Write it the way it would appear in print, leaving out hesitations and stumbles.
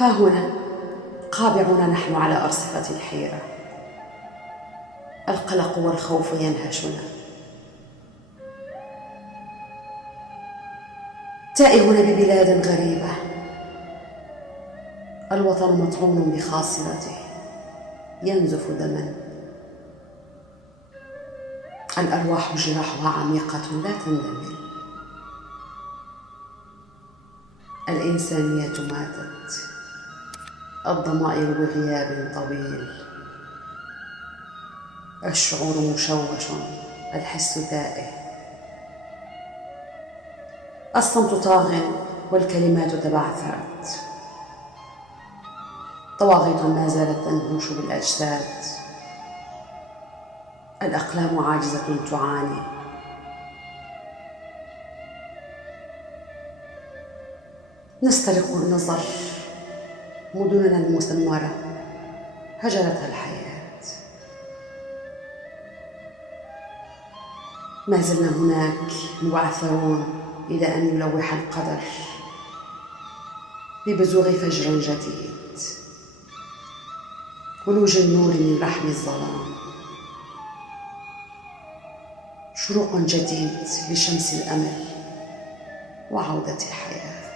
ها هنا قابعون نحن على أرصفة الحيرة، القلق والخوف ينهشنا، تائهون ببلاد غريبة، الوطن مطعون بخاصرته ينزف دما، الأرواح جراحها عميقة لا تندمل، الإنسانية ماتت، الضمائر بغياب طويل، الشعور مشوش، الحس تائه، الصمت طاغ والكلمات تبعثرت، طواغيت ما زالت تنهش بالأجساد، الأقلام عاجزة تعاني، نسترق النظر، مدننا المسمرة هجرتها الحياة، ما زلنا هناك مبعثرون إلى أن يلوح القدر ببزوغ فجر جديد، ولوج النور من رحم الظلام، شروق جديد لشمس الأمل وعودة الحياة.